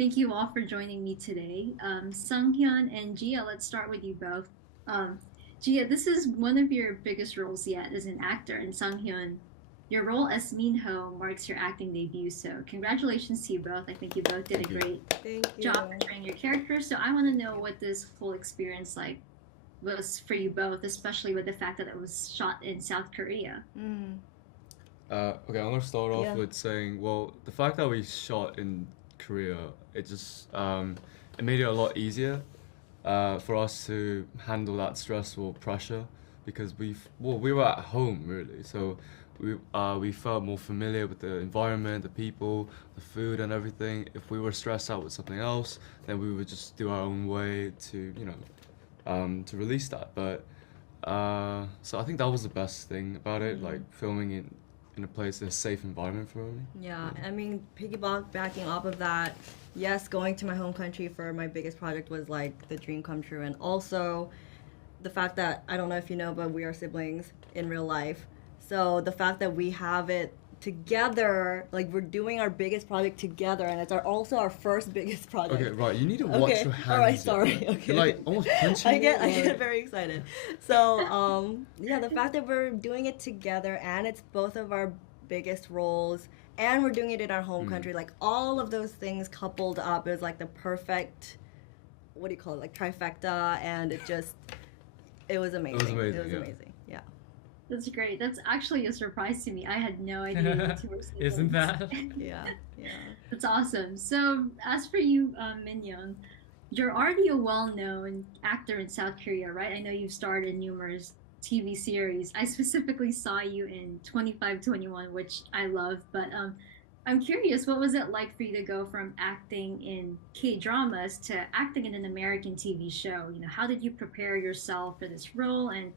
Thank you all for joining me today. Sunghyun and Gia, let's start with you both. Um, Gia, this is one of your biggest roles yet as an actor, and Sunghyun, your role as Minho marks your acting debut. So, congratulations to you both. I think you both did a Thank you. great Thank you. job portraying your characters. So, I want to know what this whole experience like was for you both, especially with the fact that it was shot in South Korea. Mm. Okay, I'm gonna start off Yeah. with saying, well, the fact that we shot in Korea, it just it made it a lot easier for us to handle that stressful pressure because we were at home really, so we felt more familiar with the environment, the people, the food, and everything. If we were stressed out with something else, then we would just do our own way to to release that. But so I think that was the best thing about it, like filming in a place, a safe environment for me. Yeah, I mean, backing off of that, yes, going to my home country for my biggest project was like the dream come true. And also the fact that, I don't know if you know, but we are siblings in real life. So the fact that we have it together, like we're doing our biggest project together, and it's also our first biggest project. Okay, right. You need to watch Okay, your hands. all right, yeah. sorry. Like, Okay. You're like almost punching. I get like- very excited. So yeah, the fact that we're doing it together and it's both of our biggest roles and we're doing it in our home country, like all of those things coupled up is like the perfect, what do you call it, like trifecta, and it was amazing. amazing, It was yeah. amazing. Yeah. That's great. That's actually a surprise to me. I had no idea you two were Isn't siblings. that? Yeah. Yeah. That's awesome. So, as for you, Min Young, you're already a well-known actor in South Korea, right? I know you've starred in numerous TV series. I specifically saw you in 2521, which I love, but I'm curious, what was it like for you to go from acting in K-dramas to acting in an American TV show? You know, how did you prepare yourself for this role, and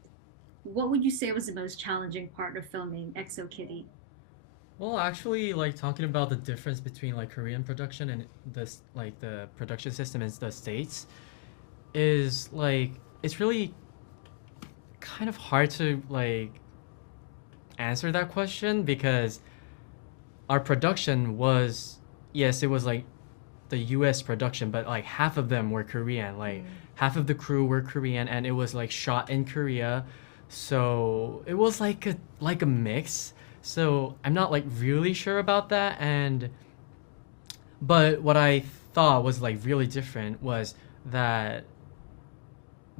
what would you say was the most challenging part of filming EXO Kitty? Well, actually, like talking about the difference between like Korean production and this like the production system in the States is like it's really kind of hard to like answer that question because our production was yes, it was like the US production, but like half of them were Korean. Like half of the crew were Korean and it was like shot in Korea. So it was like a mix. So I'm not like really sure about that, and but what I thought was like really different was that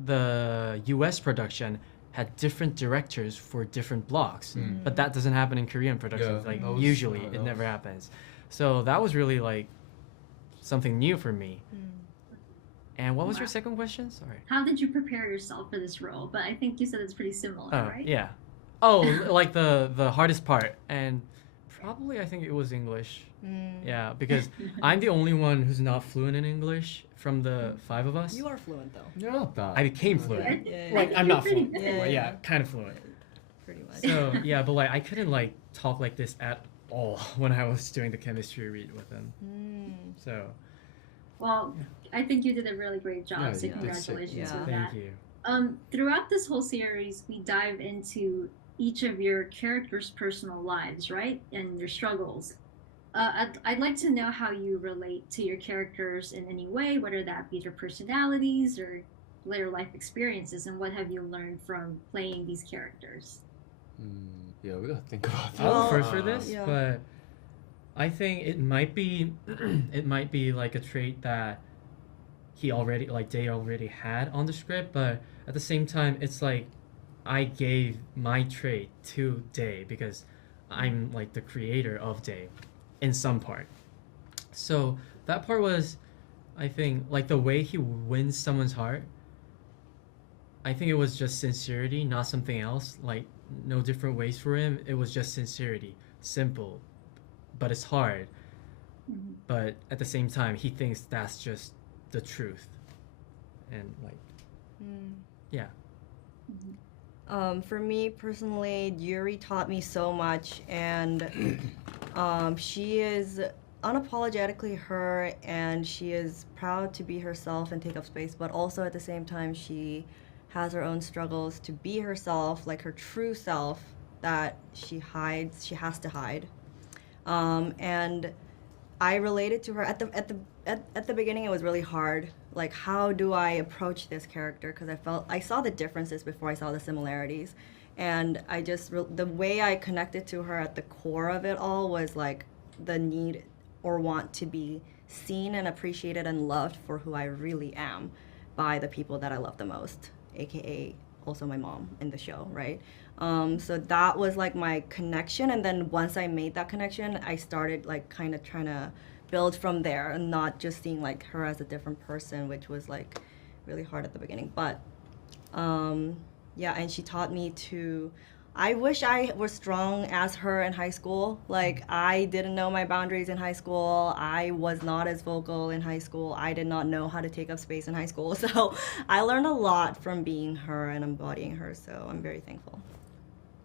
the US production had different directors for different blocks. But that doesn't happen in Korean productions. Yeah, like that was- usually that it was- never happens. So that was really like something new for me. And what was your Wow. second question? Sorry. How did you prepare yourself for this role? But I think you said it's pretty similar, Oh, right? yeah. Oh, like the hardest part, and probably I think it was English. Yeah, because I'm the only one who's not fluent in English from the five of us. You are fluent though. You're not bad. I became fluent. Yeah, Like I'm not Pretty fluent, good. but yeah, Yeah. kind of fluent. pretty much. So yeah, but like I couldn't like talk like this at all when I was doing the chemistry read with him. So Well, I think you did a really great job, Yeah, so you did congratulations sick. with thank that. you. Throughout this whole series, we dive into each of your characters' personal lives, right? And their struggles. I'd like to know how you relate to your characters in any way, whether that be their personalities or later life experiences, and what have you learned from playing these characters? Yeah, we gotta think about that. I'll Well, go first for this, yeah. but I think it might be it might be like a trait that Day already had on the script, but at the same time it's like I gave my trait to Day because I'm like the creator of Day in some part. So that part was I think like the way he wins someone's heart. I think it was just sincerity, not something else. Like no different ways for him. It was just sincerity. Simple, but it's hard. But at the same time, he thinks that's just the truth. And like, yeah. For me personally, Yuri taught me so much, and she is unapologetically her, and she is proud to be herself and take up space, but also at the same time, she has her own struggles to be herself, like her true self that she hides, she has to hide. And I related to her at the at the beginning it was really hard. Like, how do I approach this character? Because I saw the differences before I saw the similarities, and the way I connected to her at the core of it all was like the need or want to be seen and appreciated and loved for who I really am by the people that I love the most, aka also my mom in the show, right? So that was like my connection, and then once I made that connection, I started like kind of trying to build from there and not just seeing like her as a different person, which was like really hard at the beginning. But yeah, and she taught me to. I wish I was strong as her in high school. Like, I didn't know my boundaries in high school. I was not as vocal in high school. I did not know how to take up space in high school. So I learned a lot from being her and embodying her. So I'm very thankful.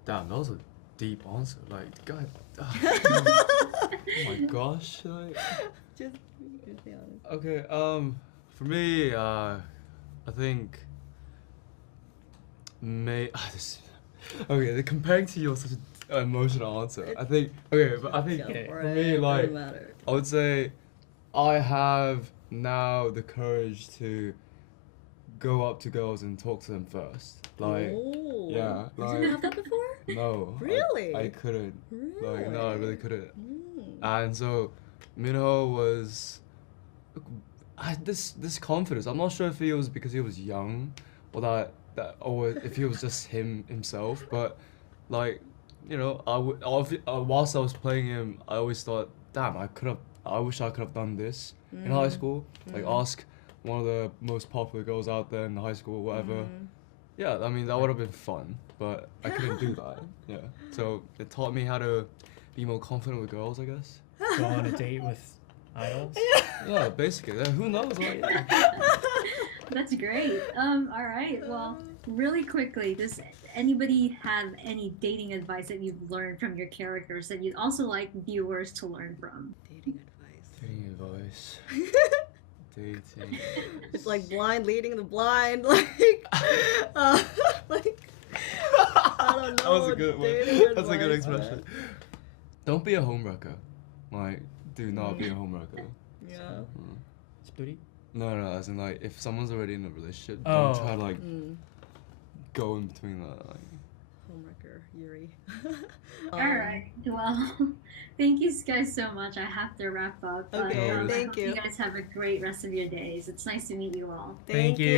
Damn, that was a deep answer. Like, God. Oh my gosh. Like. Just be honest. Okay. For me, I think. Okay, comparing to you was such an emotional answer. I think. Okay, but I think Go for me, like, doesn't matter. I would say, I have now the courage to go up to girls and talk to them first. Like, Ooh. yeah, You like, didn't have that before? no. Really? I couldn't. Like, no, I really couldn't. Mm. And so, Minho was this confidence. I'm not sure if it was because he was young, or or if he was just himself. But like, you know, whilst I was playing him, I always thought, damn, I wish I could have done this in high school. Like, ask one of the most popular girls out there in the high school, or whatever. Yeah, I mean, that would have been fun, but I couldn't do that. Yeah, so it taught me how to be more confident with girls, I guess. Go on a date with idols. Yeah, basically. Who knows? Like, yeah. That's great. All right. Well, really quickly, does anybody have any dating advice that you've learned from your characters that you'd also like viewers to learn from? Dating advice. Dating advice. Dating. It's like blind leading the blind. Like, like I don't know. That was a good one. dating That's a good advice, expression. man. Don't be a homewrecker. Like, do not be a homewrecker. Yeah. Spooty. No, as in, like, if someone's already in a relationship, Oh. don't try to, like, go in between that. Like. Homewrecker, Yuri. All right. Well, thank you guys so much. I have to wrap up. Okay, No worries. I thank hope you. you guys have a great rest of your days. It's nice to meet you all. Thank you.